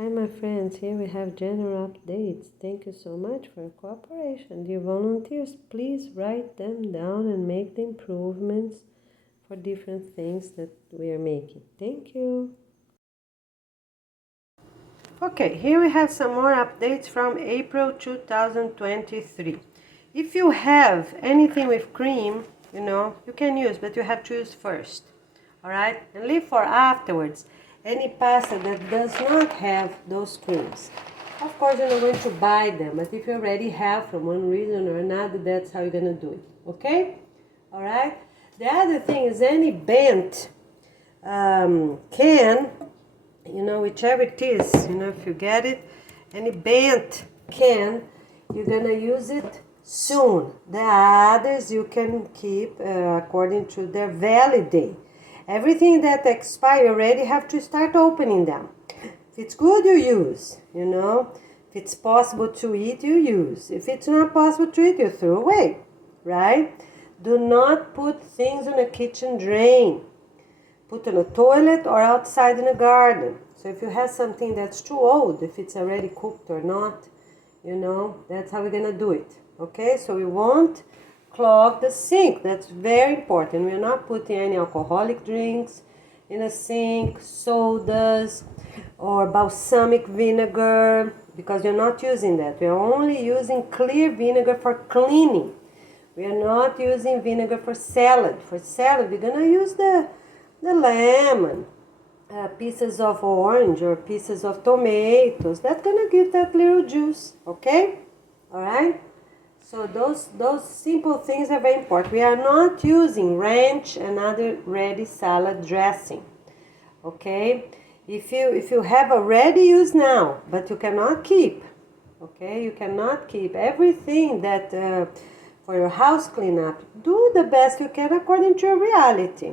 Hi my friends, here we have general updates. Thank you so much for your cooperation. Dear volunteers, please write them down and make the improvements for different things that we are making. Thank you. Okay, here we have some more updates from April 2023. If you have anything with cream, you can use, but you have to use first. Alright? And leave for afterwards any pasta that does not have those creams. Of course, you're not going to buy them, but if you already have from one reason or another, that's how you're going to do it. Okay? Alright? The other thing is any bent can, whichever it is, if you get it, any bent can, you're gonna use it soon. The others you can keep according to their valid day. Everything that expire already have to start opening them. If it's good, you use, If it's possible to eat, you use. If it's not possible to eat, you throw away, right? Do not put things on a kitchen drain. Put in a toilet or outside in a garden. So if you have something that's too old, if it's already cooked or not, that's how we're gonna do it. Okay, so we won't clog the sink. That's very important. We're not putting any alcoholic drinks in a sink, sodas, or balsamic vinegar, because you're not using that. We're only using clear vinegar for cleaning. We are not using vinegar for salad. For salad, we're gonna use the lemon, pieces of orange or pieces of tomatoes. That's gonna give that little juice, okay? All right. So those simple things are very important. We are not using ranch and other ready salad dressing, okay? If you have already used now, but you cannot keep, okay? You cannot keep everything that for your house cleanup. Do the best you can according to your reality.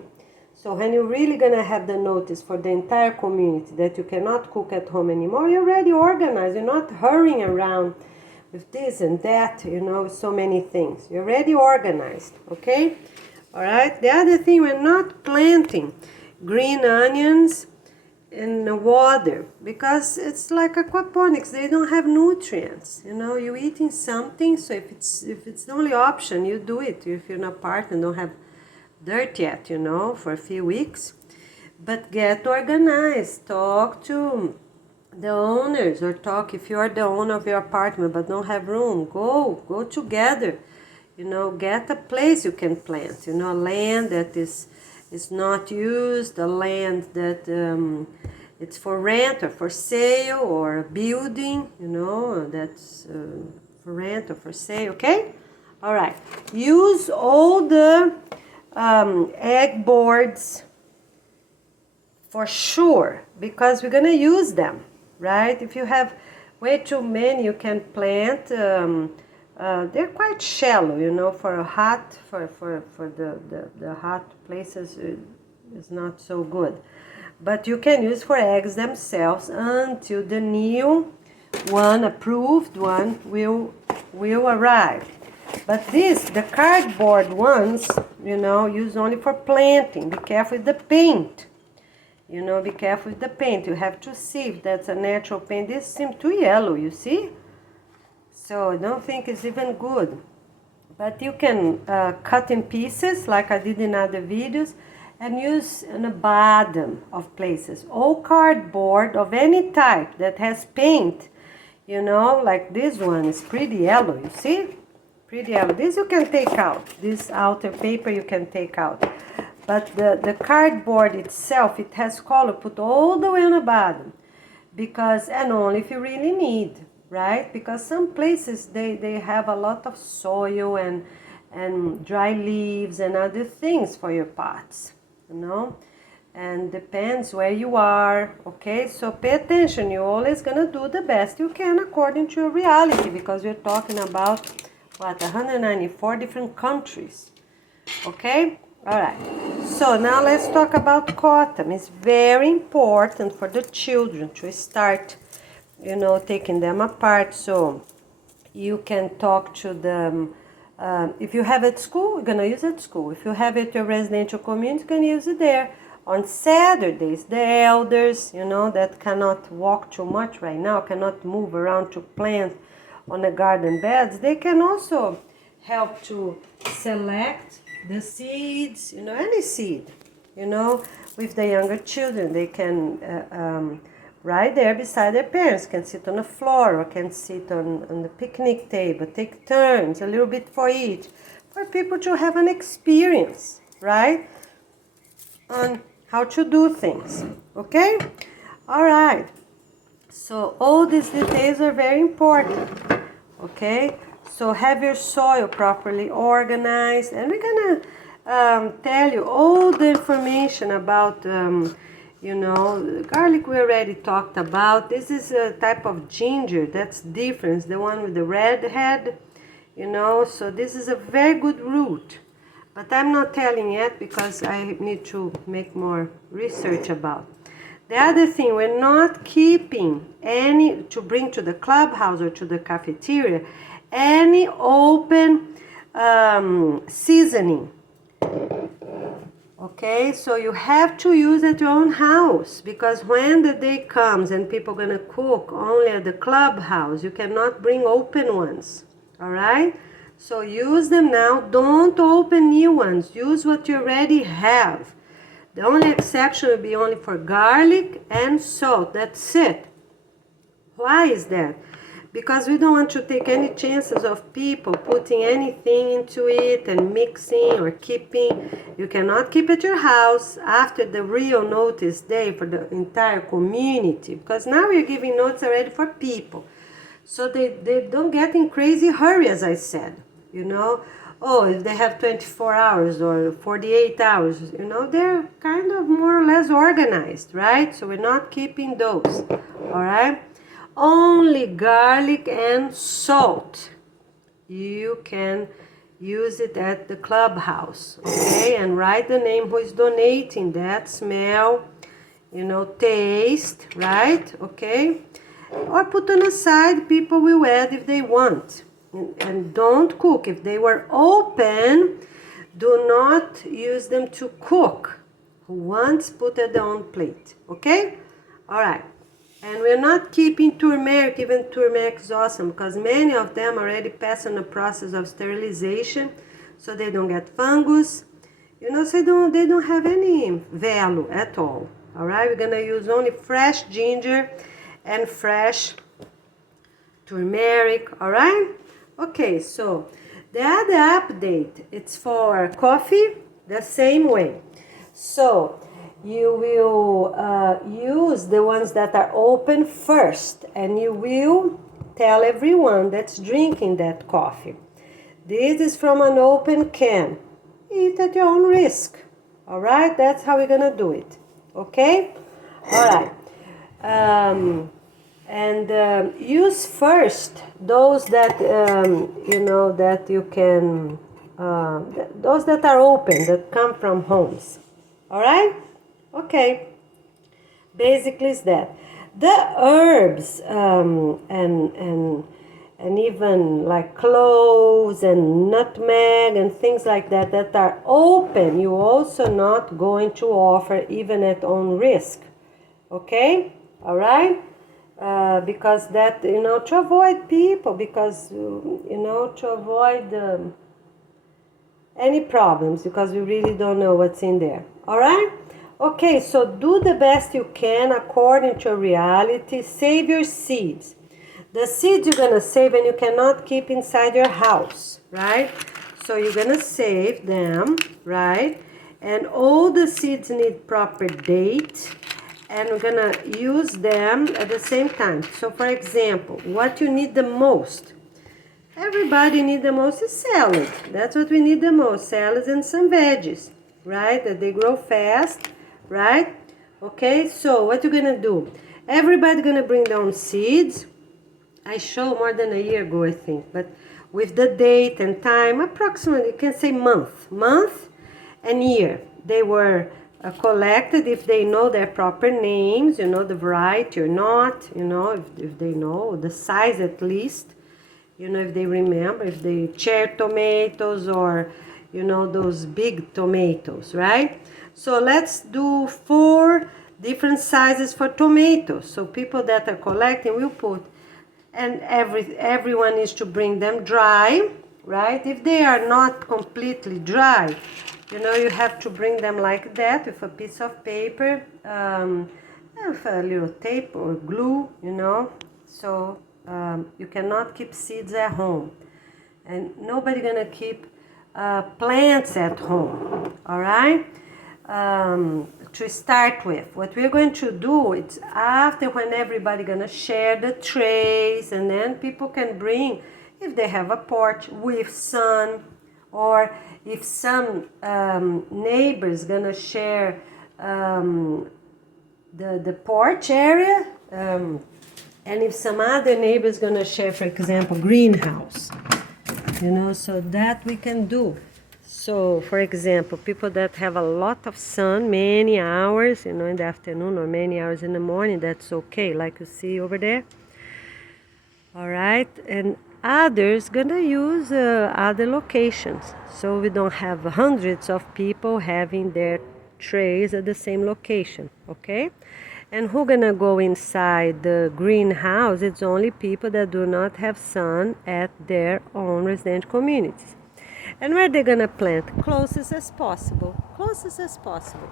So when you're really going to have the notice for the entire community that you cannot cook at home anymore, you're already organized. You're not hurrying around with this and that, so many things. You're already organized, okay? All right? The other thing, we're not planting green onions in the water because it's like aquaponics. They don't have nutrients. You're eating something, so if it's the only option, you do it. If you're in a park and don't have dirt yet, for a few weeks. But get organized. Talk to the owners, or talk if you are the owner of your apartment but don't have room. Go together. Get a place you can plant. Land that is not used, a land that it's for rent or for sale, or a building, that's for rent or for sale. Okay. All right. Use all the egg boards for sure, because we're gonna use them, right? If you have way too many, you can plant. They're quite shallow, for a hot for the hot places is not so good, but you can use for eggs themselves until the new one, approved one, will arrive. But the cardboard ones, use only for planting. Be careful with the paint. Be careful with the paint. You have to see if that's a natural paint. This seems too yellow, you see? So I don't think it's even good. But you can cut in pieces, like I did in other videos, and use in the bottom of places. All cardboard of any type that has paint, like this one is pretty yellow, you see? Pretty yellow. This you can take out. This outer paper you can take out. But the cardboard itself, it has color. Put all the way on the bottom. Because, and only if you really need, right? Because some places, they have a lot of soil and dry leaves and other things for your pots, and depends where you are, okay? So pay attention. You're always gonna do the best you can according to your reality, because we're talking about 194 different countries, okay? All right, so now let's talk about cotton. It's very important for the children to start, taking them apart, so you can talk to them. If you have it at school, you're gonna use it at school. If you have it at your residential community, you can use it there. On Saturdays, the elders, you know, that cannot walk too much right now, cannot move around to plant on the garden beds, they can also help to select the seeds, you know, any seed, you know, with the younger children. They can right there beside their parents, can sit on the floor or can sit on the picnic table, take turns, a little bit for each, for people to have an experience, right, on how to do things, okay? All right, so all these details are very important, okay? So have your soil properly organized, and we're gonna tell you all the information about you know, garlic we already talked about. This is a type of ginger that's different, the one with the red head, you know, so this is a very good root. But I'm not telling yet because I need to make more research about. The other thing, we're not keeping any, to bring to the clubhouse or to the cafeteria, any open seasoning. Okay, so you have to use at your own house, because when the day comes and people are gonna cook only at the clubhouse, you cannot bring open ones, all right? So use them now, don't open new ones, use what you already have. The only exception will be only for garlic and salt, that's it. Why is that? Because we don't want to take any chances of people putting anything into it and mixing or keeping. You cannot keep at your house after the real notice day for the entire community, because now we're giving notice already for people. So they don't get in crazy hurry, as I said, you know. Oh, if they have 24 hours or 48 hours, you know, they're kind of more or less organized, right? So we're not keeping those, all right? Only garlic and salt. You can use it at the clubhouse, okay? And write the name who is donating that, smell, you know, taste, right? Okay? Or put on the side, people will add if they want. And don't cook. If they were open, do not use them to cook. Once put at their own plate, okay? All right. And we're not keeping turmeric. Even turmeric is awesome because many of them already pass on the process of sterilization, so they don't get fungus. You know, so they don't have any value at all. All right, we're gonna use only fresh ginger and fresh turmeric. All right. Okay, so the other update, it's for coffee, the same way. So you will use the ones that are open first, and you will tell everyone that's drinking that coffee. This is from an open can. Eat at your own risk. All right, that's how we're gonna do it. Okay? All right. Use first those that you know that you can, those that are open, that come from homes. All right? Okay, basically is that. The herbs and even like cloves and nutmeg and things like that that are open, you also not going to offer even at own risk. Okay? All right? Because that, you know, to avoid people, because, you know, to avoid any problems, because we really don't know what's in there. All right? Okay, so do the best you can according to reality. Save your seeds. The seeds you're gonna save and you cannot keep inside your house, right? So you're gonna save them, right? And all the seeds need proper date, and we're gonna use them at the same time. So for example, what you need the most. Everybody need the most is salad. That's what we need the most, salads and some veggies, right? That they grow fast, right? Okay, so what you're gonna do? Everybody gonna bring their own seeds. I showed more than a year ago, I think, but with the date and time, approximately, you can say month and year. They were collected, if they know their proper names, you know, the variety or not, you know, if they know the size at least, you know, if they remember, if they cherry tomatoes or, you know, those big tomatoes, right? So let's do 4 different sizes for tomatoes. So people that are collecting will put, and everyone needs to bring them dry, right? If they are not completely dry, you know, you have to bring them like that with a piece of paper, with a little tape or glue, you know. So you cannot keep seeds at home, and nobody gonna keep plants at home, all right? To start with, what we're going to do, it's after, when everybody gonna share the trays, and then people can bring, if they have a porch with sun, or if some neighbors gonna share the porch area, and if some other neighbors gonna share, for example, greenhouse, you know, so that we can do. So, for example, people that have a lot of sun, many hours, you know, in the afternoon, or many hours in the morning, that's okay, like you see over there. All right, and others gonna use other locations, so we don't have hundreds of people having their trays at the same location, okay? And who gonna go inside the greenhouse? It's only people that do not have sun at their own residential communities. And where they're gonna plant? Closest as possible, closest as possible.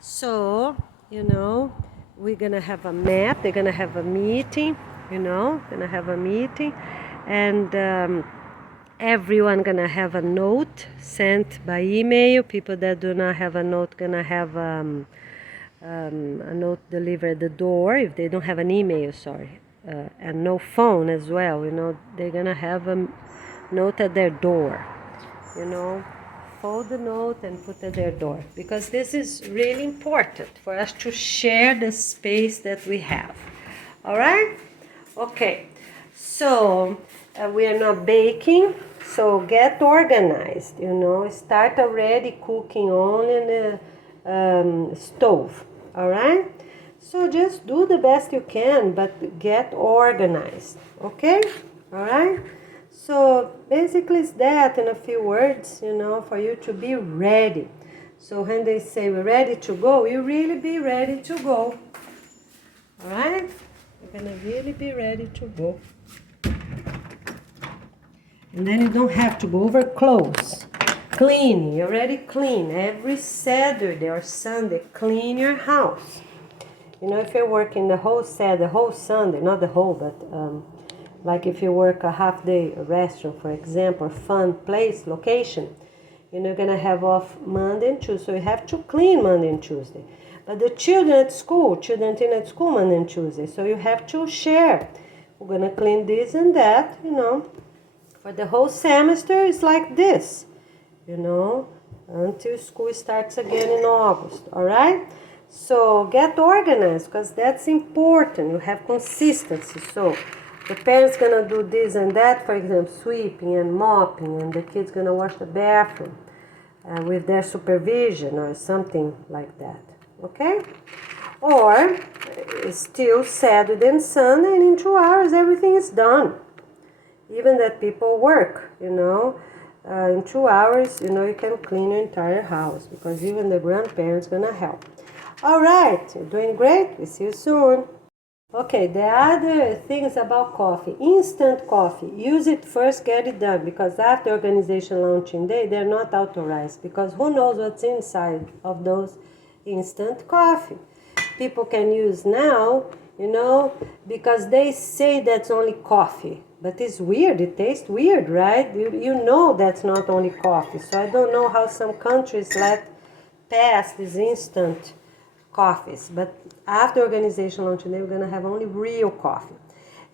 So, you know, we're gonna have a map, they're gonna have a meeting, you know, gonna have a meeting, and everyone gonna have a note sent by email. People that do not have a note gonna have a note delivered at the door, if they don't have an email, sorry, and no phone as well, you know, they're gonna have a note at their door, you know, fold the note and put at their door, because this is really important for us to share the space that we have. All right? Okay, so we are not baking, so get organized, you know, start already cooking only in the stove. All right? So just do the best you can, but get organized, okay? All right? So basically it's that, in a few words, you know, for you to be ready. So when they say we're ready to go, you really be ready to go. All right? You're gonna really be ready to go. And then you don't have to go over clothes. Cleaning, you already clean. Every Saturday or Sunday, clean your house. You know, if you're working the whole Saturday, the whole Sunday, not the whole, but like if you work a half day restaurant, for example, or fun place, location, you're not gonna have off Monday and Tuesday, so you have to clean Monday and Tuesday. But the children at school, Monday and Tuesday, so you have to share. We're gonna clean this and that, you know. For the whole semester, it's like this, you know, until school starts again in August, all right? So get organized, because that's important. You have consistency. So the parents gonna do this and that, for example, sweeping and mopping, and the kids gonna wash the bathroom with their supervision or something like that, okay? Or still Saturday and Sunday, and in 2 hours everything is done. Even that people work, you know, in 2 hours, you know, you can clean your entire house, because even the grandparents gonna help. All right, you're doing great. We see you soon. Okay, the other thing is about coffee. Instant coffee. Use it first, get it done, because after organization launching day, they're not authorized, because who knows what's inside of those instant coffee. People can use now, you know, because they say that's only coffee. But it's weird, it tastes weird, right? You know that's not only coffee. So I don't know how some countries let pass these instant coffees. But after organization launching day, we're gonna have only real coffee.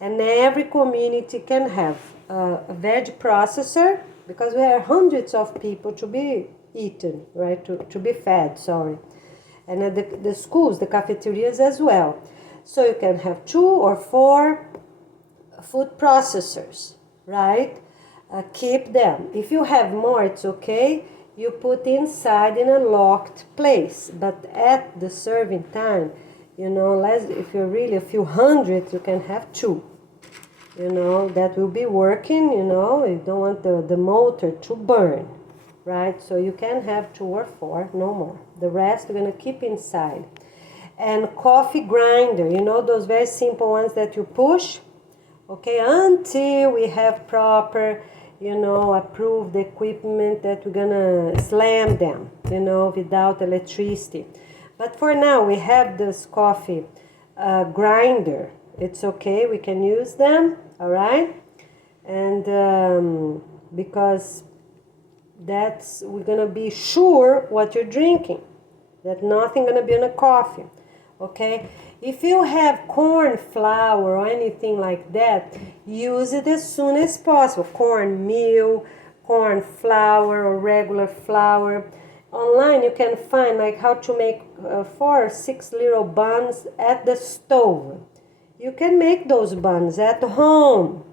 And every community can have a veg processor, because we have hundreds of people to be eaten, right? To be fed, sorry. And at the schools, the cafeterias as well. So you can have 2 or 4 food processors, right? Keep them. If you have more, it's okay. You put inside in a locked place. But at the serving time, you know, if you're really a few hundred, you can have 2. You know, that will be working, you know. You don't want the motor to burn. right? So you can have 2 or 4, no more. The rest you're gonna keep inside. And coffee grinder, you know, those very simple ones that you push, okay, until we have proper, you know, approved equipment that we're gonna slam them, you know, without electricity. But for now, we have this coffee grinder. It's okay, we can use them, all right? And because we're gonna be sure what you're drinking, that nothing gonna be in a coffee, okay? If you have corn flour or anything like that, use it as soon as possible. Corn meal, corn flour, or regular flour. Online you can find like how to make 4 or 6 little buns at the stove. You can make those buns at home.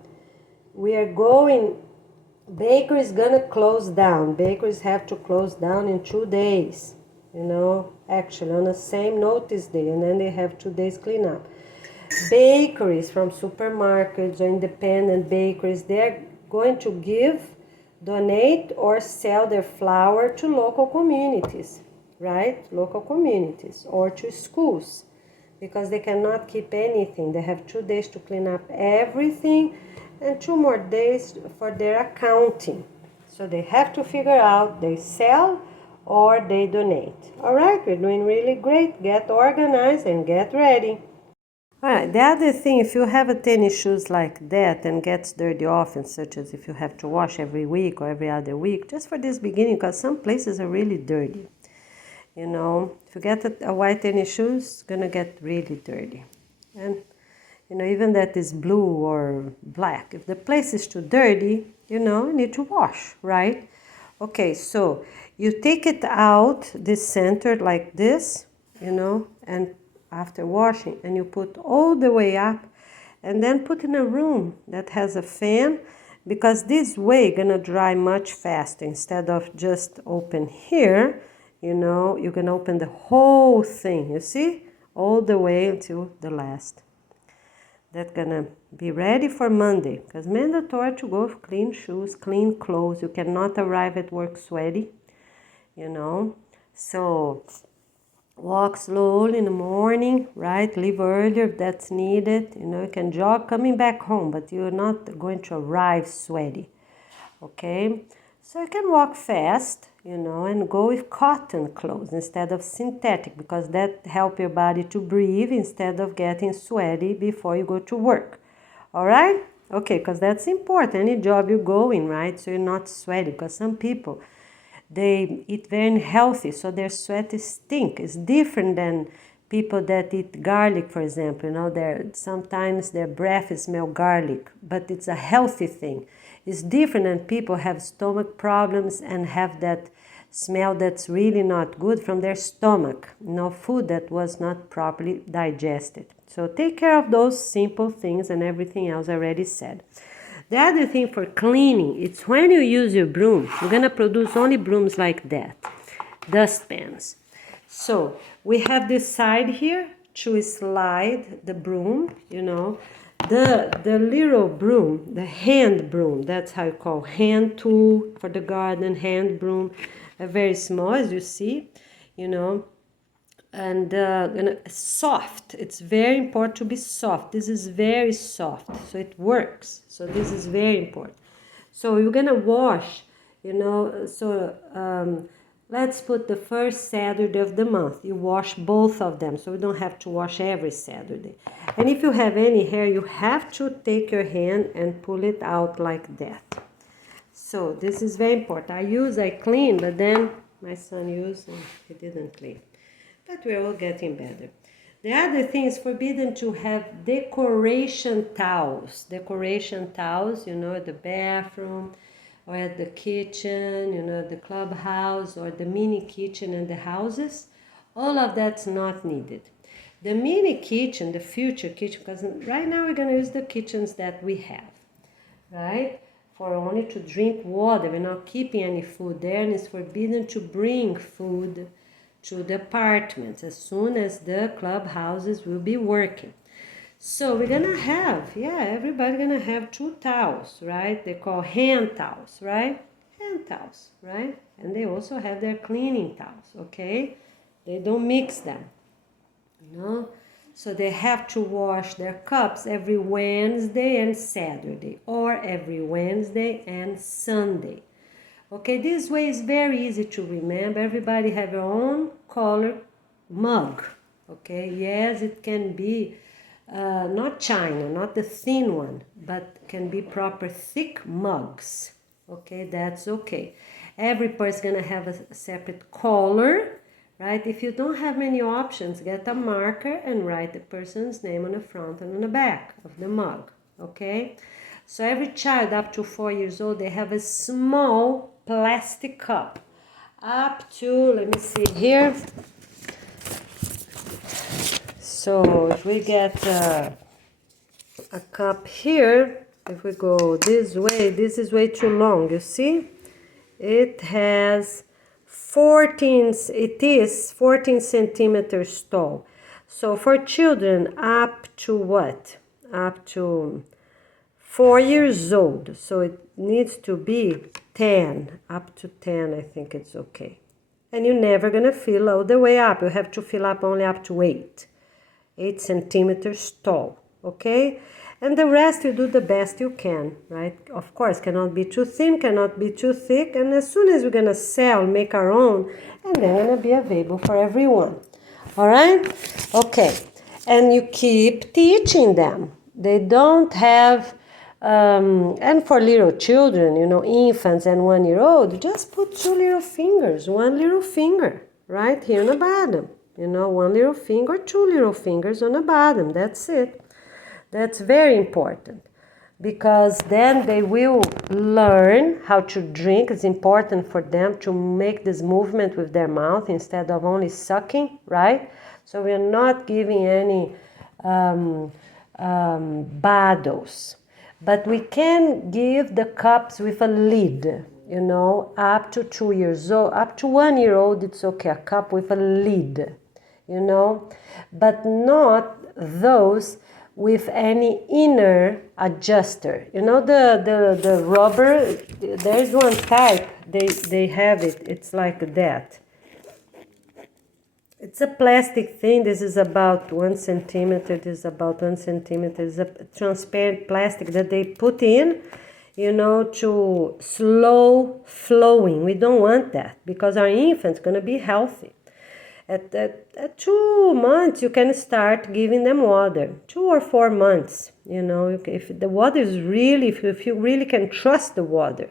Bakeries gonna close down. Bakeries have to close down in 2 days. You know, actually on the same notice day, and then they have 2 days clean up. Bakeries from supermarkets or independent bakeries, they're going to donate or sell their flour to local communities, right? Local communities or to schools, because they cannot keep anything. They have 2 days to clean up everything and 2 more days for their accounting. So they have to figure out they sell or they donate. All right, we're doing really great. Get organized and get ready. All right, the other thing, if you have a tennis shoes like that and gets dirty often, such as if you have to wash every week or every other week, just for this beginning, because some places are really dirty. You know, if you get a white tennis shoes, it's gonna get really dirty. And, you know, even that is blue or black, if the place is too dirty, you know, you need to wash, right? Okay, so you take it out, this center like this, you know, and after washing, and you put all the way up, and then put in a room that has a fan, because this way gonna dry much faster. Instead of just open here, you know, you can open the whole thing, you see, all the way until the last. That's gonna be ready for Monday, because mandatory to go with clean shoes, clean clothes. You cannot arrive at work sweaty, you know. So walk slowly in the morning, right? Leave earlier if that's needed. You know, you can jog coming back home, but you're not going to arrive sweaty, okay? So you can walk fast, you know, and go with cotton clothes instead of synthetic, because that helps your body to breathe instead of getting sweaty before you go to work. All right? Okay, because that's important. Any job you go in, right? So you're not sweaty, because some people, they eat very healthy, so their sweat stink. It's different than people that eat garlic, for example. You know, sometimes their breath smell garlic, but it's a healthy thing. It's different than people have stomach problems and have that smell that's really not good from their stomach. You know, food that was not properly digested. So take care of those simple things, and everything else I already said. The other thing for cleaning, it's when you use your broom, you're gonna produce only brooms like that, dustpans. So we have this side here to slide the broom, you know, the little broom, the hand broom, that's how you call hand tool for the garden, hand broom, very small as you see, you know, and soft. It's very important to be soft. This is very soft, so it works. So this is very important. So you're gonna wash, you know, so let's put the first Saturday of the month. You wash both of them, so you don't have to wash every Saturday. And if you have any hair, you have to take your hand and pull it out like that. So this is very important. I clean, but then my son used and he didn't clean. But we're all getting better. The other thing is forbidden to have decoration towels. Decoration towels, you know, at the bathroom or at the kitchen, you know, the clubhouse or the mini kitchen in the houses. All of that's not needed. The mini kitchen, the future kitchen, because right now we're going to use the kitchens that we have, right? For only to drink water. We're not keeping any food there, and it's forbidden to bring food to the apartments as soon as the clubhouses will be working. So we're gonna have, everybody gonna have 2 towels, right? They call hand towels, right? hand towels, right? And they also have their cleaning towels, okay? They don't mix them, you know? So they have to wash their cups every Wednesday and Saturday, or every Wednesday and Sunday. Okay, this way is very easy to remember. Everybody have their own color mug. Okay, yes, it can be not china, not the thin one, but can be proper thick mugs. Okay, that's okay. Every person gonna have a separate color, right? If you don't have many options, get a marker and write the person's name on the front and on the back of the mug. Okay, so every child up to 4 years old, they have a small plastic cup up to, let me see here. So if we get a cup here, if we go this way, this is way too long, you see? It has 14 centimeters tall. So for children up to what? Up to 4 years old. So it needs to be 10, up to 10, I think it's okay. And you're never gonna fill all the way up. You have to fill up only up to 8 centimeters tall, okay? And the rest you do the best you can, right? Of course, cannot be too thin, cannot be too thick. And as soon as we're gonna sell, make our own, and they're gonna be available for everyone. All right? Okay. And you keep teaching them. They don't have, and for little children, you know, infants and 1 year old, just put 2 little fingers, 1 little finger, right here on the bottom. You know, 1 little finger, 2 little fingers on the bottom. That's it. That's very important because then they will learn how to drink. It's important for them to make this movement with their mouth instead of only sucking, right? So we're not giving any bottles, but we can give the cups with a lid. You know, up to 2 years old, up to 1 year old, it's okay, a cup with a lid, you know, but not those with any inner adjuster. You know, the rubber, there's one type, they have it, it's like that. It's a plastic thing. This is about 1 centimeter, this is about 1 centimeter. It's a transparent plastic that they put in, you know, to slow flowing. We don't want that because our infant's going to be healthy. At 2 months, you can start giving them water. 2 or 4 months, you know, if the water is really, if you really can trust the water,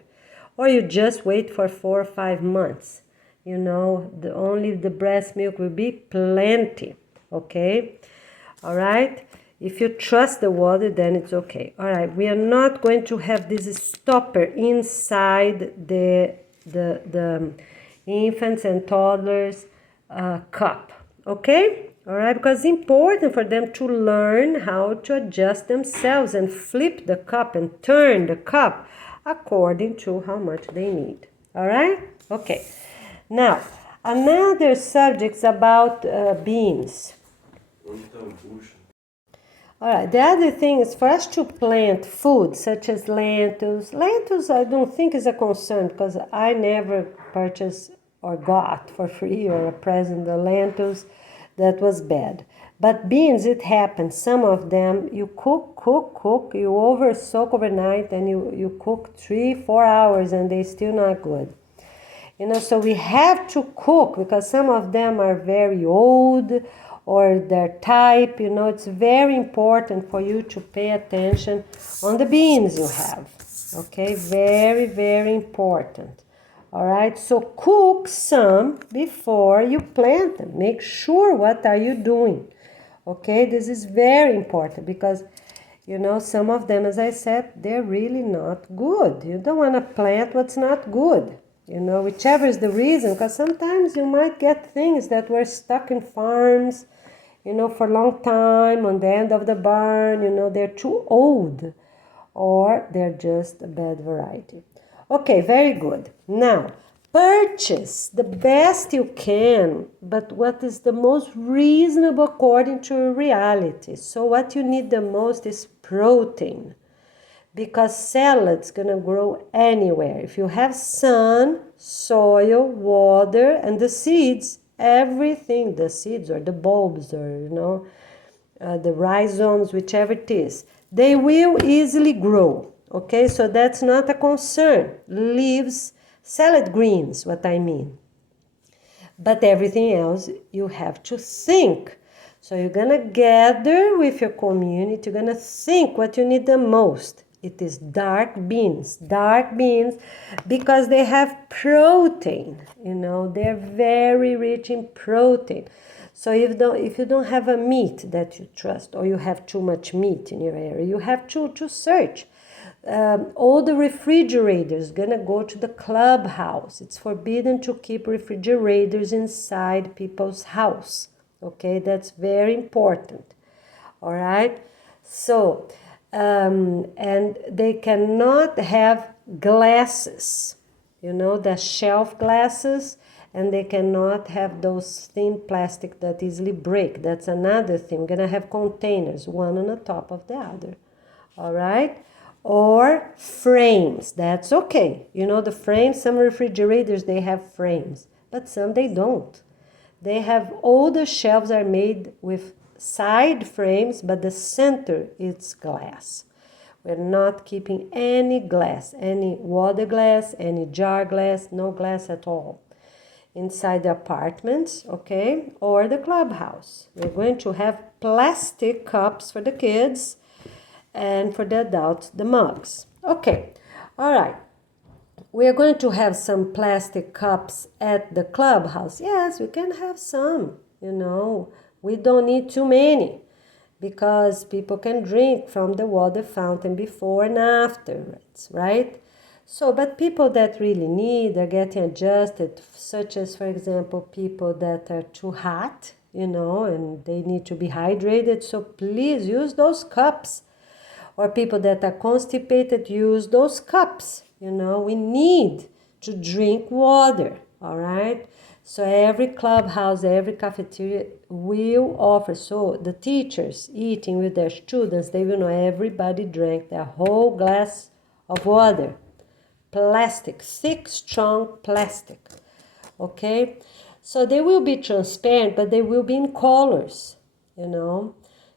or you just wait for 4 or 5 months, you know, only the breast milk will be plenty, okay? All right? If you trust the water, then it's okay. All right, we are not going to have this stopper inside the infants and toddlers cup, okay? All right, because it's important for them to learn how to adjust themselves and flip the cup and turn the cup according to how much they need. All right? Okay. Now, another subject is about beans. All right, the other thing is for us to plant food such as lentils. Lentils I don't think is a concern because I never purchased or got for free or a present the lentils. That was bad. But beans, it happens. Some of them you cook, you soak overnight and you cook 3-4 hours and they still not good. You know, so we have to cook because some of them are very old or their type, you know, it's very important for you to pay attention on the beans you have. Okay, very, very important. All right, so cook some before you plant them. Make sure what are you doing. Okay, this is very important because, you know, some of them, as I said, they're really not good. You don't want to plant what's not good. You know, whichever is the reason, because sometimes you might get things that were stuck in farms, you know, for a long time on the end of the barn, you know, they're too old or they're just a bad variety. Okay, very good. Now, purchase the best you can, but what is the most reasonable according to reality. So what you need the most is protein. because salad's gonna grow anywhere. If you have sun, soil, water, and the seeds, everything, the seeds or the bulbs or the rhizomes, whichever it is, they will easily grow. Okay, so that's not a concern. Leaves, salad greens, what I mean. But everything else, you have to think. So you're gonna gather with your community, you're gonna think what you need the most. It is dark beans because they have protein, they're very rich in protein. So if you don't have a meat that you trust, or you have too much meat in your area, you have to search. All the refrigerators gonna go to the clubhouse. It's forbidden to keep refrigerators inside people's house. Okay, that's very important. All right, so and they cannot have glasses, the shelf glasses, and they cannot have those thin plastic that easily break. That's another thing. We're gonna have containers, one on the top of the other. All right, or frames. That's okay. The frames, some refrigerators, they have frames, but some they don't. They have, all the shelves are made with side frames, but the center is glass. We're not keeping any glass, any water glass, any jar glass, no glass at all inside the apartments, okay, or the clubhouse. We're going to have plastic cups for the kids, and for the adults, the mugs. Okay, all right. We are going to have some plastic cups at the clubhouse. Yes, we can have some, We don't need too many because people can drink from the water fountain before and afterwards, right? So, but people that really need are getting adjusted, such as, for example, people that are too hot, and they need to be hydrated. So please use those cups. Or people that are constipated, use those cups. We need to drink water, all right? So every clubhouse, every cafeteria will offer. So the teachers eating with their students, they will know everybody drank their whole glass of water. Plastic, thick, strong plastic, okay? So they will be transparent, but they will be in colors,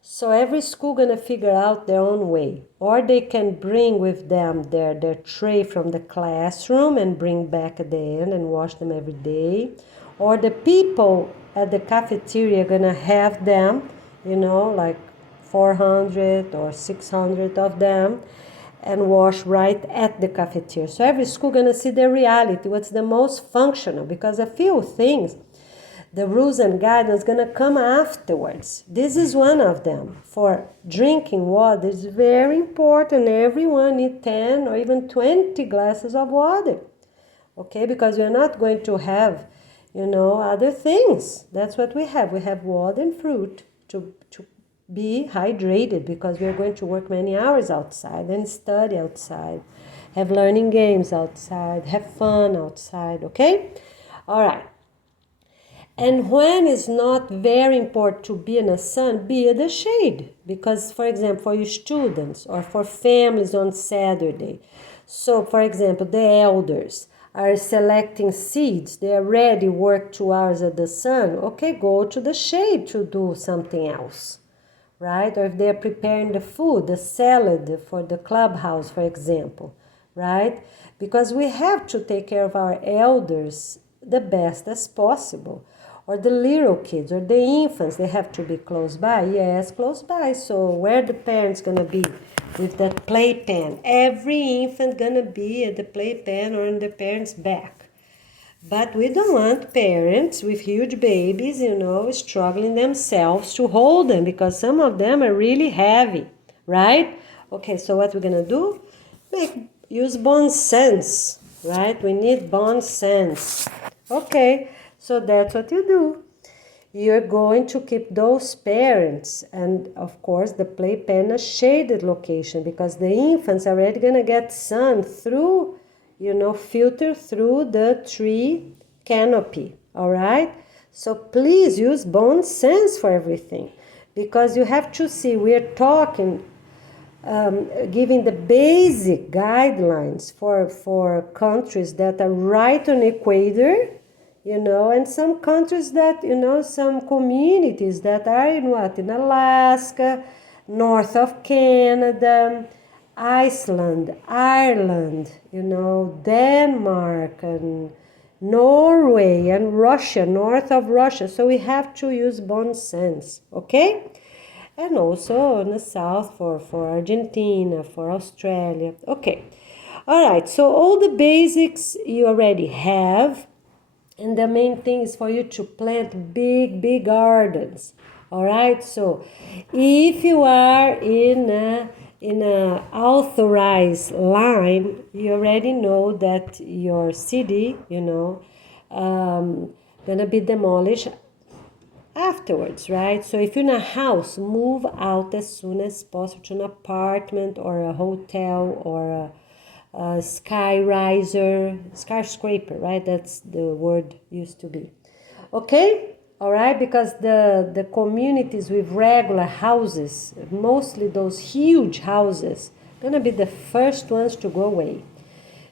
So every school gonna figure out their own way. Or they can bring with them their tray from the classroom and bring back at the end and wash them every day. Or the people at the cafeteria gonna have them, like 400 or 600 of them, and wash right at the cafeteria. So every school gonna see their reality, what's the most functional, because a few things, the rules and guidelines gonna come afterwards. This is one of them. For drinking water, it's very important. Everyone needs 10 or even 20 glasses of water. Okay, because we're not going to have, other things. That's what we have. We have water and fruit to be hydrated, because we're going to work many hours outside and study outside, have learning games outside, have fun outside, okay? All right. And when it's not very important to be in the sun, be in the shade. Because, for example, for your students or for families on Saturday. So, for example, the elders are selecting seeds. They already work 2 hours at the sun. Okay, go to the shade to do something else, right? Or if they're preparing the food, the salad for the clubhouse, for example, right? Because we have to take care of our elders the best as possible. Or the little kids or the infants, they have to be close by. Yes, close by. So where the parents gonna be with that playpen? Every infant gonna be at the playpen or on the parents' back. But we don't want parents with huge babies, struggling themselves to hold them, because some of them are really heavy, right? Okay, so what we're gonna do? Use bon sense, right? We need bon sense. Okay. So that's what you do. You're going to keep those parents and, of course, the playpen a shaded location, because the infants are already going to get sun through, filter through the tree canopy, all right? So please use bon sense for everything, because you have to see, we're talking giving the basic guidelines for countries that are right on equator, and some countries that, some communities that are in Alaska, north of Canada, Iceland, Ireland, Denmark, and Norway, and Russia, north of Russia. So we have to use bon sense, okay? And also in the south for Argentina, for Australia. Okay. All right. So all the basics you already have. And the main thing is for you to plant big gardens. All right. So if you are in a authorized line, you already know that your city, gonna be demolished afterwards, right? So if you're in a house, move out as soon as possible to an apartment or a hotel or a skyscraper, right? That's the word used to be. Okay? All right? Because the communities with regular houses, mostly those huge houses, gonna be the first ones to go away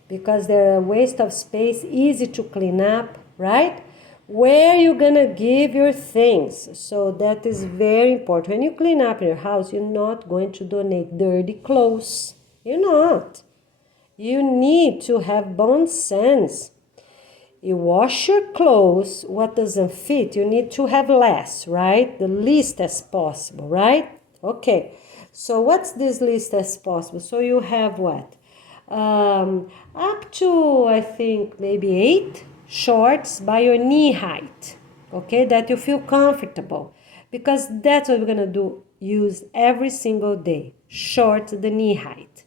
because they're a waste of space, easy to clean up, right? Where you gonna give your things? So that is very important. When you clean up your house, you're not going to donate dirty clothes. You're not. You need to have bon sense. You wash your clothes, what doesn't fit, you need to have less, right? The least as possible, right? Okay, so what's this least as possible? So you have what? Up to, I think, maybe 8 shorts by your knee height, okay, that you feel comfortable, because that's what we're gonna use every single day, shorts the knee height,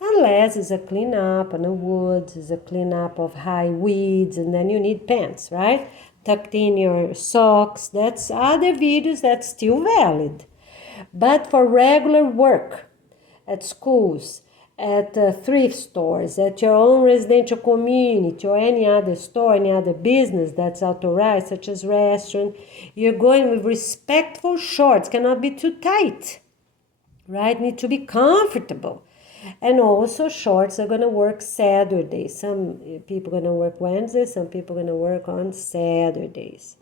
unless it's a cleanup on the woods, it's a cleanup of high weeds, and then you need pants, right, tucked in your socks. That's other videos that's still valid. But for regular work at schools, at thrift stores, at your own residential community, or any other store, any other business that's authorized, such as restaurant, you're going with respectful shorts, cannot be too tight, right? Need to be comfortable. And also shorts are going to work Saturday. Some people are going to work Wednesday, some people are going to work on Saturdays.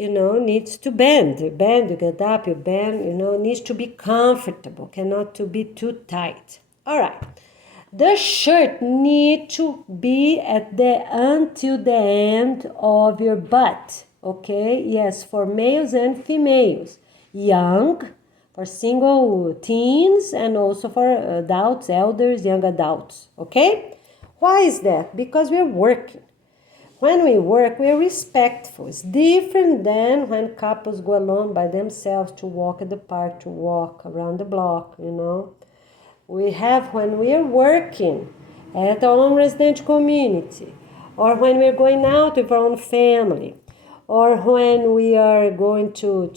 Needs to bend. You bend, you get up, you bend, needs to be comfortable, cannot to be too tight. All right. The shirt need to be until the end of your butt, okay? Yes, for males and females. Young, for single teens, and also for adults, elders, young adults, okay? Why is that? Because we're working. When we work, we're respectful. It's different than when couples go alone by themselves to walk at the park, to walk around the block, We have, when we're working at our own residential community, or when we're going out with our own family, or when we are going to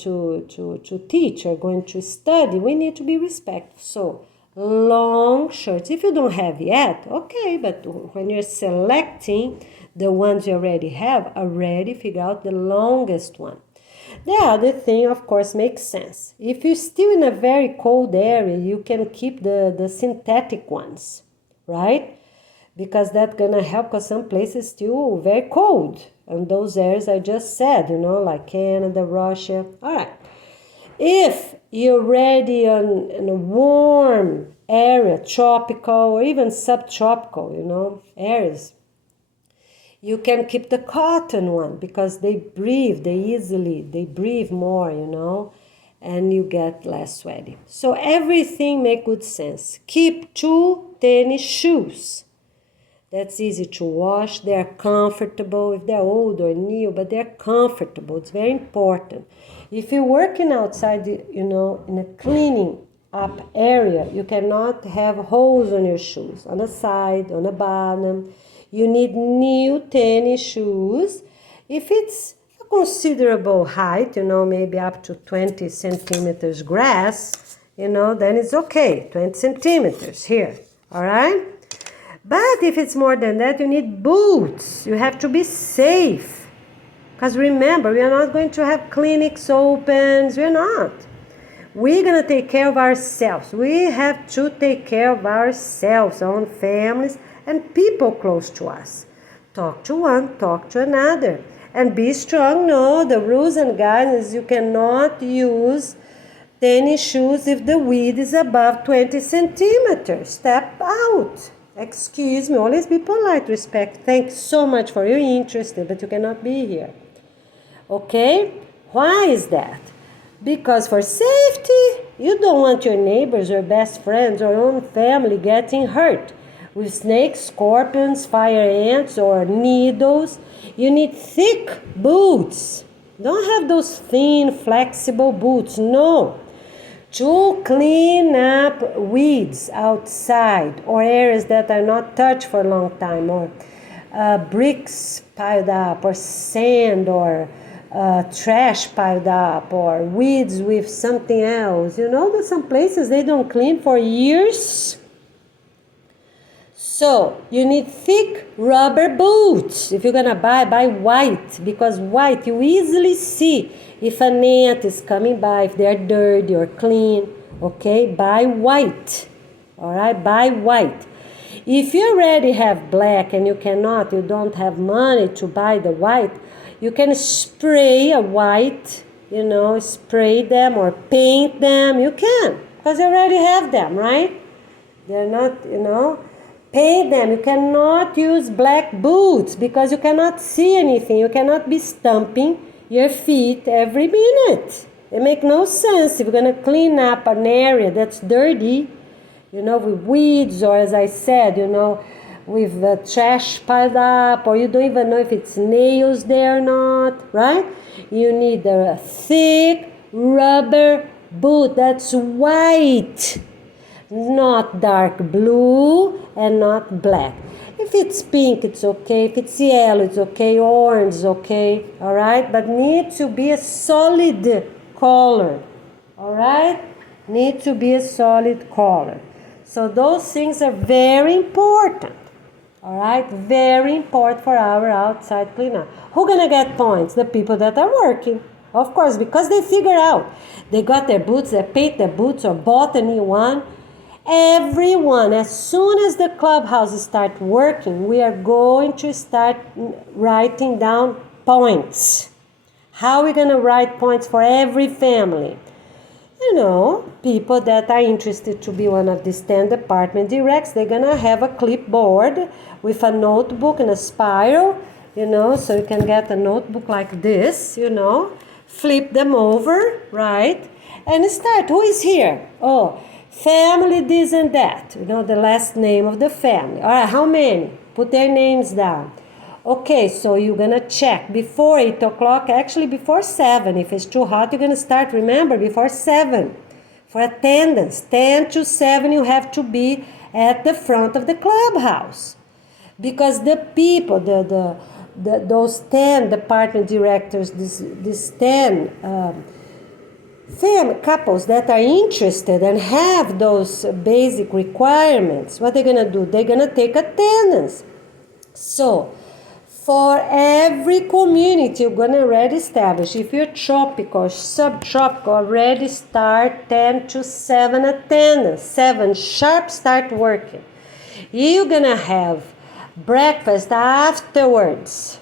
teach or going to study, we need to be respectful. So, long shirts. If you don't have yet, okay, but when you're selecting the ones you already have, already figure out the longest one. The other thing, of course, makes sense. If you're still in a very cold area, you can keep the synthetic ones, right? Because that's gonna help, because some places still very cold. And those areas I just said, like Canada, Russia. All right. If you're already in a warm area, tropical or even subtropical, areas, you can keep the cotton one because they breathe more, and you get less sweaty. So everything make good sense. Keep 2 tennis shoes. That's easy to wash. They're comfortable. If they're old or new, but they're comfortable. It's very important. If you're working outside, in a cleaning up area, you cannot have holes on your shoes, on the side, on the bottom. You need new tennis shoes. If it's a considerable height, maybe up to 20 centimeters grass, then it's okay. 20 centimeters here, all right? But if it's more than that, you need boots. You have to be safe. Because remember, we are not going to have clinics open. We're not. We're gonna take care of ourselves. We have to take care of ourselves, our own families, and people close to us. Talk to one, talk to another. And be strong. No, the rules and guidance, you cannot use tennis shoes if the weed is above 20 centimeters. Step out. Excuse me, always be polite, respect. Thanks so much for your interest, but you cannot be here. Okay? Why is that? Because for safety, you don't want your neighbors or best friends or own family getting hurt with snakes, scorpions, fire ants, or needles. You need thick boots. Don't have those thin, flexible boots. No. To clean up weeds outside or areas that are not touched for a long time, or bricks piled up, or sand, or trash piled up, or weeds with something else. You know, there's some places they don't clean for years. So you need thick rubber boots. If you're gonna buy white, because white you easily see if an ant is coming by, if they're dirty or clean. Okay, buy white. All right, buy white. If you already have black and you don't have money to buy the white, you can spray a white, spray them or paint them. You can, because you already have them, right? They're not, paint them. You cannot use black boots because you cannot see anything. You cannot be stumping your feet every minute. It makes no sense if you're going to clean up an area that's dirty, with weeds, or as I said, with the trash piled up, or you don't even know if it's nails there or not, right? You need a thick rubber boot that's white, not dark blue and not black. If it's pink, it's okay. If it's yellow, it's okay. Orange is okay. All right? But need to be a solid color. All right? Need to be a solid color. So those things are very important. All right? Very important for our outside cleanup. Who's going to get points? The people that are working. Of course, because they figure out. They got their boots, they paint their boots or bought a new one. Everyone, as soon as the clubhouse start working, we are going to start writing down points. How are we going to write points for every family? People that are interested to be one of these 10 department directs, they're going to have a clipboard with a notebook and a spiral, so you can get a notebook like this, flip them over, right? And start. Who is here? Oh, family this and that, the last name of the family. All right, how many? Put their names down. Okay, so you're going to check before 8 o'clock, actually before 7. If it's too hot, you're going to start, remember, before 7. For attendance, 10 to 7, you have to be at the front of the clubhouse. Because the people, those 10 department directors, these 10 couples that are interested and have those basic requirements, what they're going to do? They're going to take attendance. So, for every community, you're going to already establish. If you're tropical or subtropical, already start 10 to 7 attendance. 7 sharp, start working. You're going to have breakfast afterwards.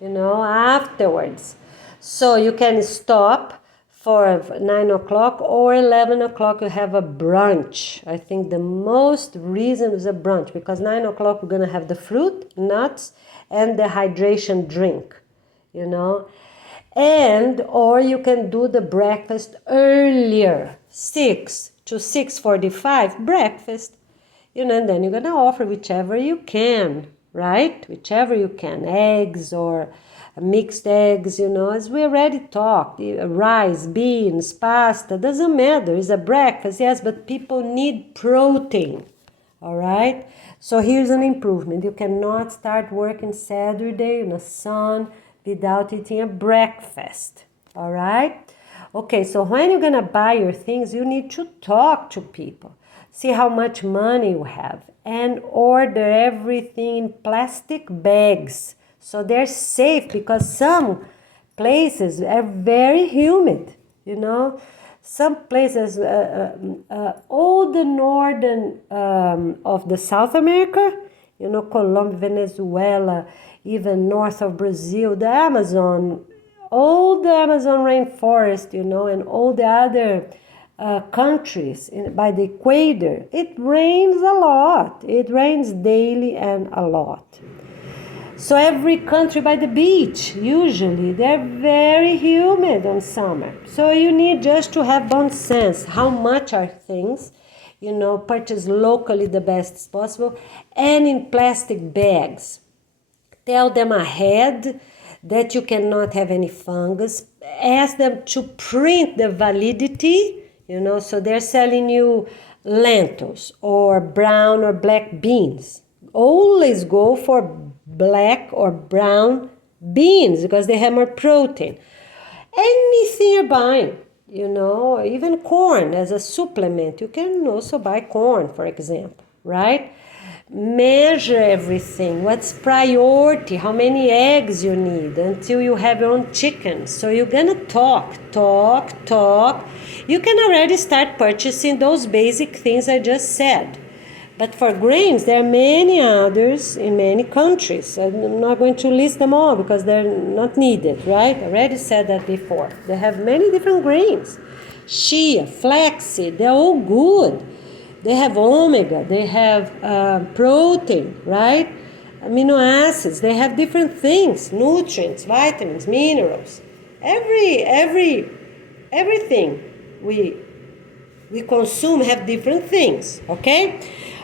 Afterwards. So you can stop for 9 o'clock or 11 o'clock, you have a brunch. I think the most reason is a brunch, because 9 o'clock we're going to have the fruit, nuts, and the hydration drink, And, or you can do the breakfast earlier, 6 to 6:45, breakfast, and then you're going to offer whichever you can, right? Whichever you can, eggs or mixed eggs, as we already talked, rice, beans, pasta, doesn't matter. It's a breakfast, yes, but people need protein, all right? So here's an improvement. You cannot start working Saturday in the sun without eating a breakfast, all right? Okay, so when you're going to buy your things, you need to talk to people. See how much money you have and order everything in plastic bags. So they're safe, because some places are very humid, some places, all the northern of the South America, you know, Colombia, Venezuela, even north of Brazil, the Amazon, all the Amazon rainforest, you know, and all the other countries by the equator, it rains a lot. It rains daily and a lot. So every country by the beach, usually, they're very humid in summer. So you need just to have bon sense. How much are things? You know, purchase locally the best as possible and in plastic bags. Tell them ahead that you cannot have any fungus. Ask them to print the validity, you know, so they're selling you lentils or brown or black beans. Always go for black or brown beans because they have more protein. Anything you're buying, you know, even corn as a supplement. You can also buy corn, for example, right? Measure everything. What's priority? How many eggs you need until you have your own chickens. So you're gonna talk. You can already start purchasing those basic things I just said. But for grains, there are many others in many countries. I'm not going to list them all because they're not needed, right? I already said that before. They have many different grains. Chia, flaxseed, they're all good. They have omega, they have protein, right? Amino acids, they have different things, nutrients, vitamins, minerals. Everything we consume have different things, okay?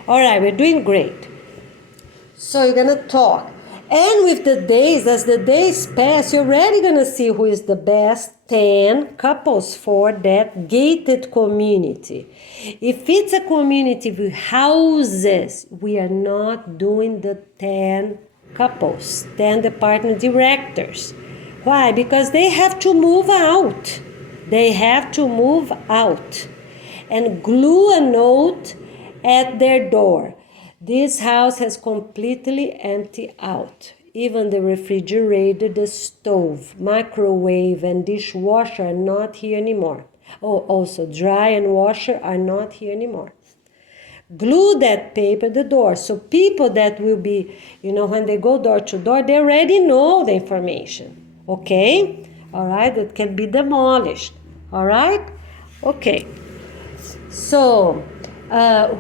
All right, we're doing great. So you're gonna talk. And with the days, as the days pass, you're already gonna see who is the best 10 couples for that gated community. If it's a community with houses, we are not doing the 10 couples, 10 department directors. Why? Because they have to move out. They have to move out and glue a note at their door. This house has completely emptied out. Even the refrigerator, the stove, microwave, and dishwasher are not here anymore. Oh, also dry and washer are not here anymore. Glue that paper at the door. So people that will be, you know, when they go door to door, they already know the information. Okay? All right? That can be demolished. All right? Okay. So,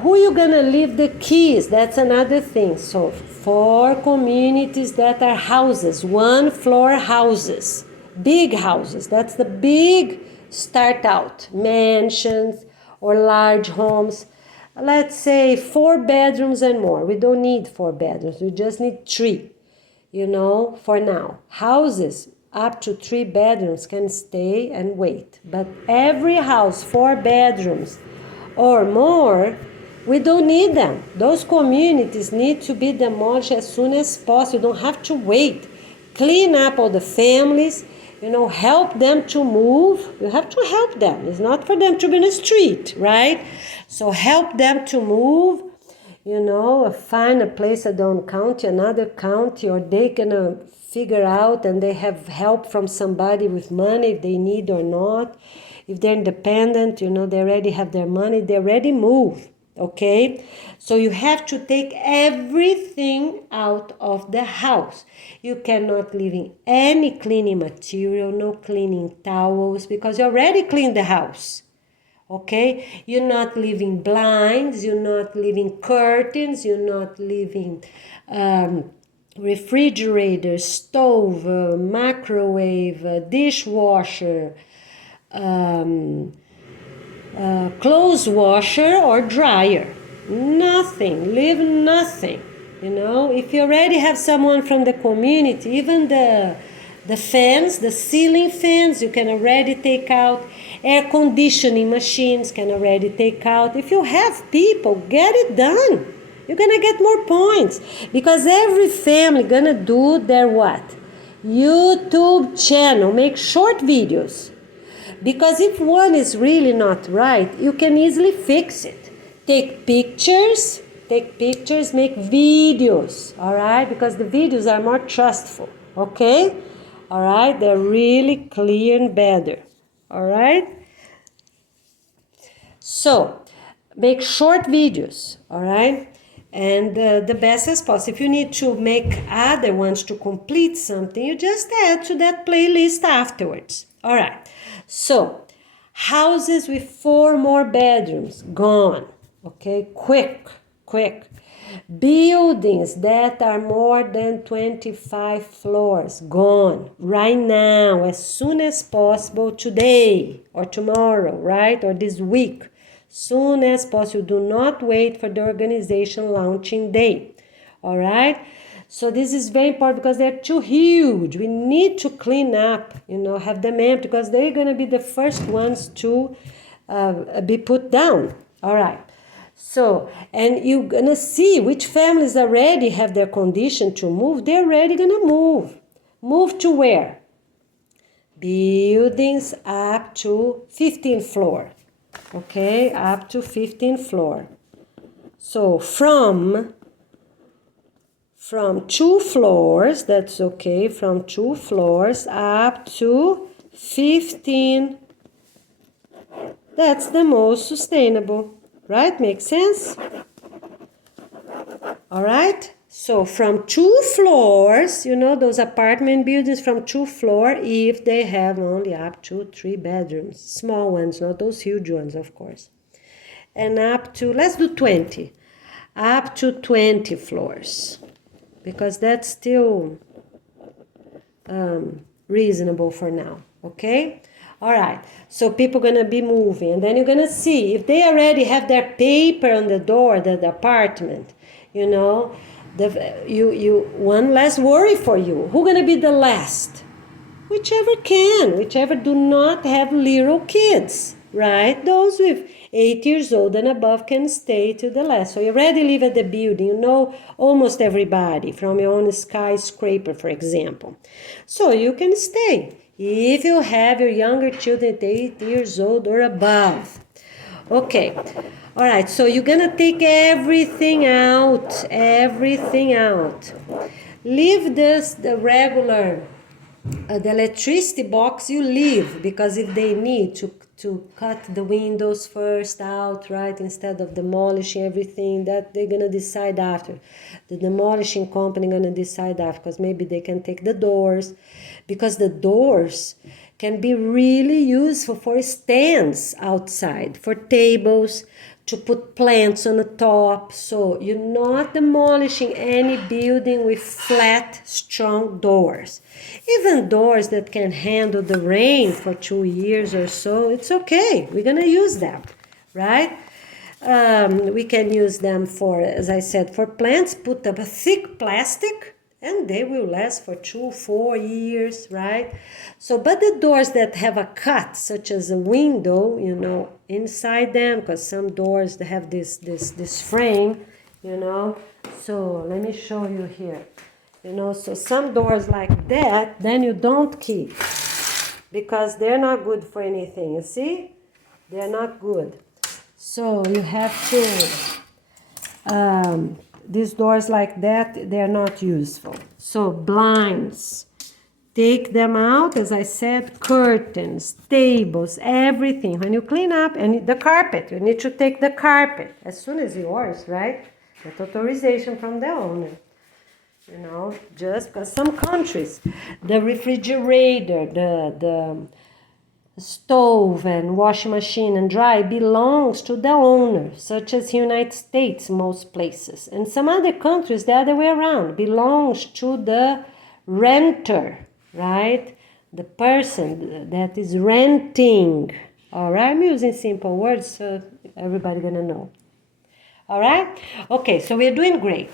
who you gonna leave the keys? That's another thing. So for communities that are houses, 1-floor houses, big houses, that's the big start out, mansions or large homes. Let's say 4 bedrooms and more. We don't need 4 bedrooms, we just need 3, you know, for now. Houses up to 3 bedrooms can stay and wait. But every house, 4 bedrooms or more, we don't need them. Those communities need to be demolished as soon as possible. You don't have to wait. Clean up all the families, you know, help them to move. You have to help them. It's not for them to be in the street, right? So help them to move, you know, find a place at their own county, another county, or they can figure out and they have help from somebody with money if they need or not. If they're independent, you know, they already have their money, they already move. Okay, so you have to take everything out of the house. You cannot leave in any cleaning material, no cleaning towels, because you already cleaned the house. Okay, you're not leaving blinds, you're not leaving curtains, you're not leaving refrigerator, stove, microwave, dishwasher, clothes washer or dryer. Nothing. Leave nothing. You know, if you already have someone from the community, even the fans, the ceiling fans, you can already take out. Air conditioning machines can already take out. If you have people, get it done. You're gonna get more points because every family gonna do their what? YouTube channel. Make short videos. Because if one is really not right, you can easily fix it. Take pictures, make videos, all right? Because the videos are more trustful, okay? All right, they're really clear and better, all right? So make short videos, all right? And the best as possible. If you need to make other ones to complete something, you just add to that playlist afterwards. All right. So houses with 4 more bedrooms, gone. Okay, quick. Buildings that are more than 25 floors, gone. Right now, as soon as possible, today or tomorrow, right? Or this week. Soon as possible. Do not wait for the organization launching day. All right? So this is very important because they're too huge. We need to clean up, have them empty because they're going to be the first ones to be put down. All right. So, and you're going to see which families already have their condition to move. They're already going to move. Move to where? Buildings up to 15th floor. Okay, up to 15th floor. So from 2 floors, that's okay, from 2 floors up to 15. That's the most sustainable, right? Makes sense? All right. So from 2 floors, those apartment buildings from 2 floors, if they have only up to 3 bedrooms, small ones, not those huge ones, of course. And up to, let's do 20, up to 20 floors, because that's still reasonable for now, okay? All right, so people are gonna be moving, and then you're gonna see if they already have their paper on the door, the apartment, one less worry for you. Who's gonna be the last? Whichever do not have little kids, right? Those with 8 years old and above can stay to the last. So you already live at the building, you know almost everybody from your own skyscraper, for example. So you can stay if you have your younger children at 8 years old or above. Okay, all right, so you're gonna take everything out. Leave the regular, the electricity box you leave, because if they need to cut the windows first out, right, instead of demolishing everything, that they're gonna decide after. The demolishing company gonna decide after, because maybe they can take the doors, because the doors can be really useful for stands outside, for tables, to put plants on the top. So you're not demolishing any building with flat, strong doors. Even doors that can handle the rain for 2 years or so, it's okay. We're gonna use them, right? We can use them for, as I said, for plants, put up a thick plastic, and they will last for 2-4 years, right? So, but the doors that have a cut, such as a window, inside them, because some doors they have this frame, So let me show you here. So some doors like that, then you don't keep, because they're not good for anything. You see, they're not good. So you have to. These doors like that, they're not useful. So blinds, take them out, as I said, curtains, tables, everything. When you clean up, and the carpet, you need to take the carpet as soon as yours, right? Get authorization from the owner. Just because some countries, the refrigerator, the stove and washing machine and dryer belongs to the owner, such as the United States, most places. And some other countries, the other way around, belongs to the renter, right? The person that is renting. All right, I'm using simple words so everybody gonna know. All right? Okay, so we're doing great.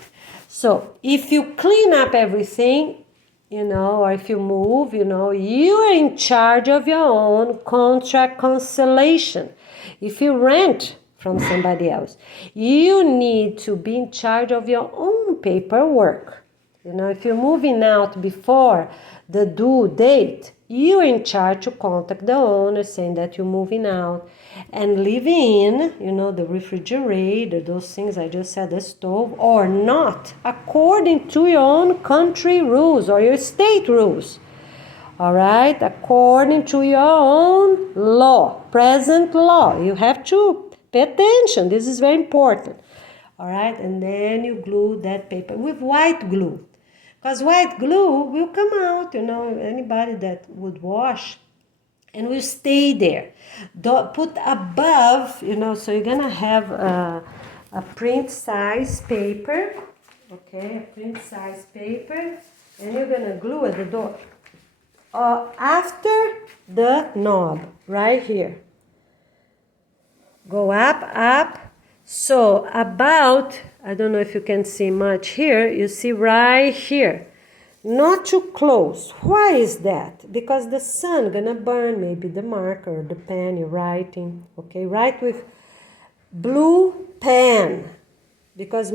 So if you clean up everything, or if you move, you are in charge of your own contract cancellation. If you rent from somebody else, you need to be in charge of your own paperwork. If you're moving out before the due date, you're in charge to contact the owner saying that you're moving out and leaving in, the refrigerator, those things I just said, the stove, or not, according to your own country rules or your state rules. All right, according to your own law, present law, you have to Pay attention, this is very important. All right, and then you glue that paper with white glue. Because white glue will come out, anybody that would wash and will stay there. Put above, so you're gonna have a print size paper, okay, a print size paper, and you're gonna glue at the door. After the knob, right here. Go up. So about, I don't know if you can see much here, you see right here. Not too close. Why is that? Because the sun gonna burn maybe the marker or the pen you're writing. Okay, write with blue pen. Because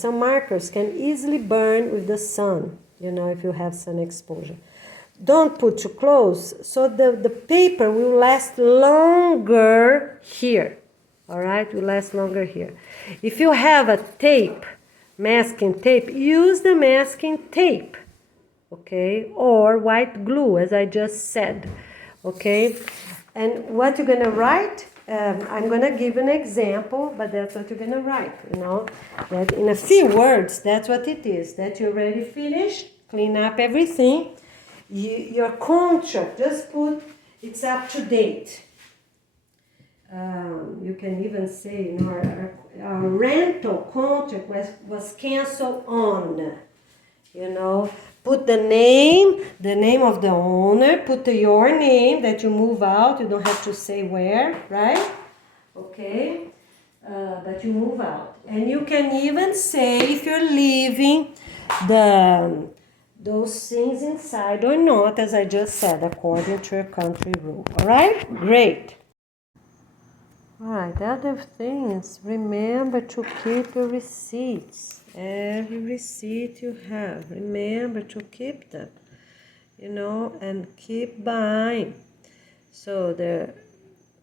some markers can easily burn with the sun, if you have sun exposure. Don't put too close, so the paper will last longer here. All right, will last longer here. If you have a tape, masking tape, use the masking tape, okay, or white glue, as I just said, okay. And what you're gonna write, I'm gonna give an example, but that's what you're gonna write, that in a few words, that's what it is, that you already finished, clean up everything. Your contract, just put it's up to date. You can even say, our rental contract was canceled on, put the name of the owner, put your name that you move out, you don't have to say where, right? Okay, but you move out. And you can even say if you're leaving those things inside or not, as I just said, according to your country rule. All right? Great. All right, the other thing is remember to keep your receipts. Every receipt you have, remember to keep them, and keep buying. So there are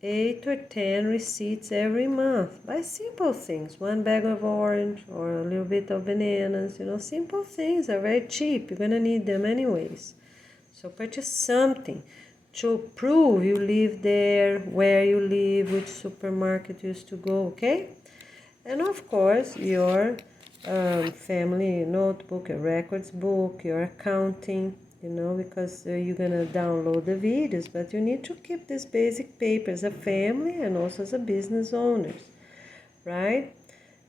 8 or 10 receipts every month. Buy simple things, 1 bag of orange or a little bit of bananas, simple things are very cheap. You're gonna need them anyways. So purchase something to prove you live there, where you live, which supermarket you used to go, okay? And of course, your family notebook, your records book, your accounting, because you're gonna download the videos, but you need to keep these basic papers as a family and also as a business owners, right?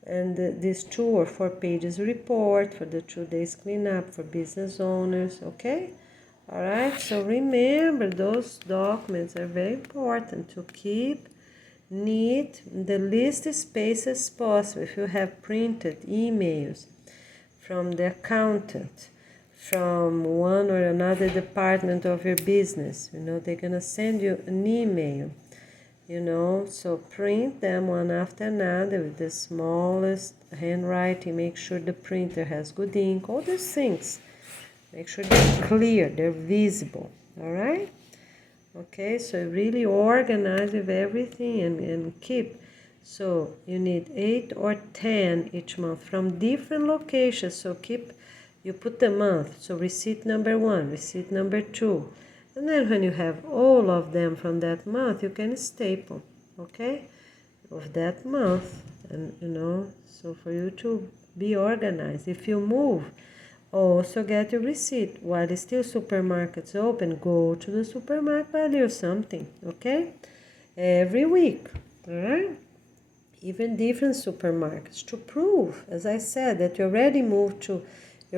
And this 2 or 4 pages report for the 2 days cleanup for business owners, okay? All right, so remember those documents are very important to keep neat, the least space as possible. If you have printed emails from the accountant, from one or another department of your business, they're gonna send you an email, so print them one after another with the smallest handwriting. Make sure the printer has good ink, all these things. Make sure they're clear, they're visible, all right? Okay, so really organize with everything and keep. So you need 8 or 10 each month from different locations. So you put the month. So receipt number 1, receipt number 2. And then when you have all of them from that month, you can staple, okay? Of that month. And so for you to be organized. If you move, also get your receipt. While it's still supermarkets open, go to the supermarket, buy a little something, okay? Every week, all right? Even different supermarkets to prove, as I said, that you already you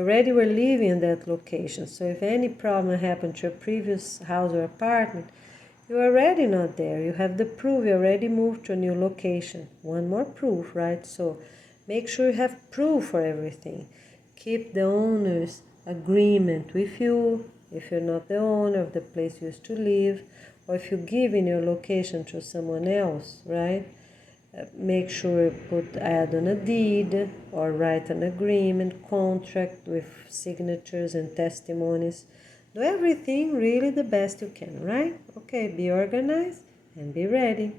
already were living in that location. So if any problem happened to your previous house or apartment, you're already not there. You have the proof you already moved to a new location. One more proof, right? So make sure you have proof for everything. Keep the owner's agreement with you if you're not the owner of the place you used to live, or if you give in your location to someone else, right? Make sure you add on a deed or write an agreement, contract with signatures and testimonies. Do everything really the best you can, right? Okay, be organized and be ready.